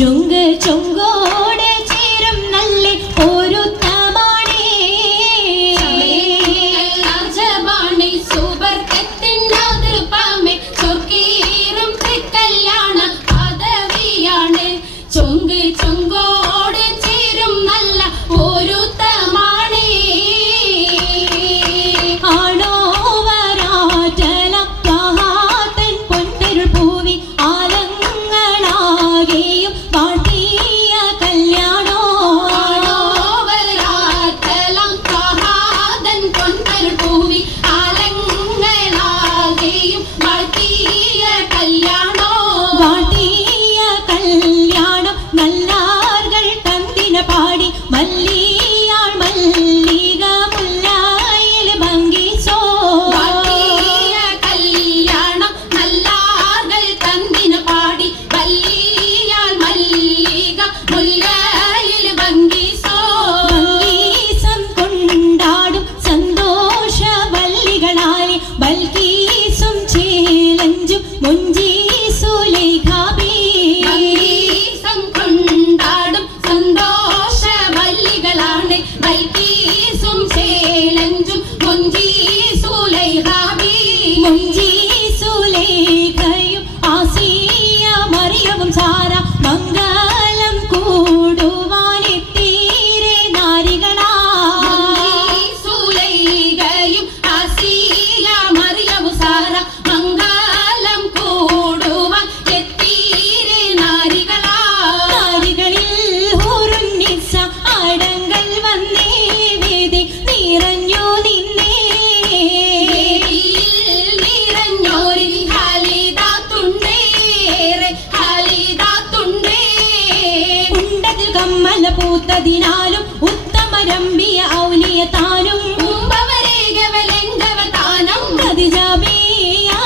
trường ghê trống my 梦一。മൂത്തതിനാലും ഉത്തമരമ്പിയ ഔലിയ താനും. പ്രതിജാബിയാണിന്തുള്ള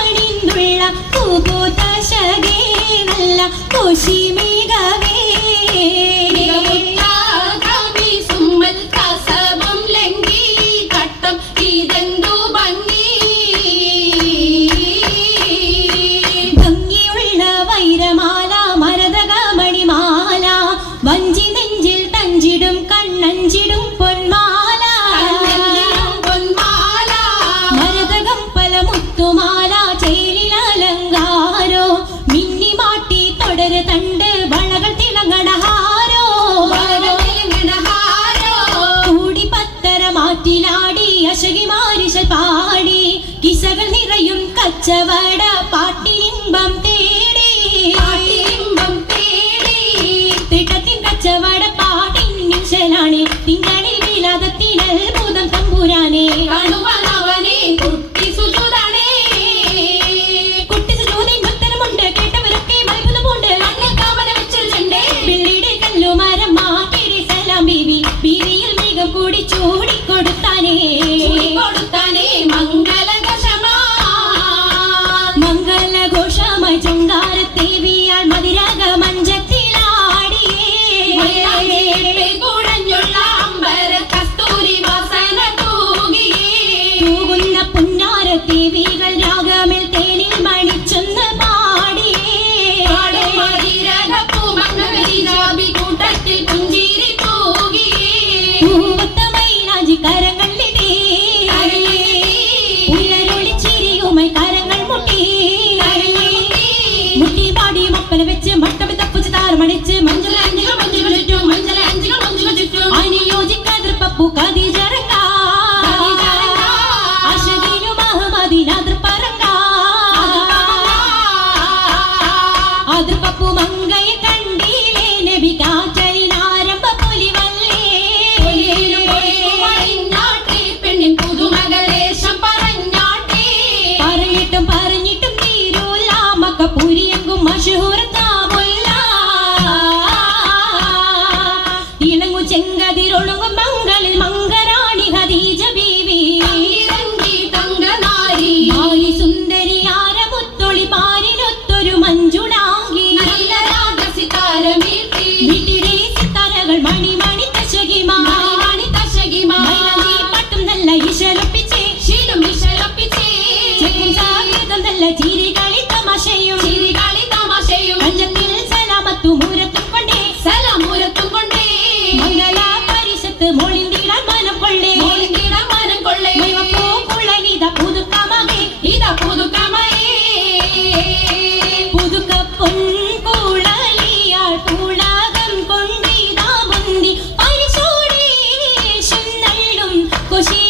പൂകോതാശകേ നല്ല കോശി മുത്തുമാല ചേലിലലങ്കാരോ മിന്നി മാട്ടി തുടര് തണ്ട് വളകൾ തിളങ്ങണഹാരോ കൂടി പത്തര മാറ്റിലാടി അശകിമാരിശ പാടി. കിസകൾ നിറയും കച്ചവട പാട്ടിനിമ്പം തേടി. പാട്ടിനിമ്പം തേടി. തിട്ടത്തിൻ കച്ചവട തശകിമാ പട്ടും നല്ല ഈശ 越し。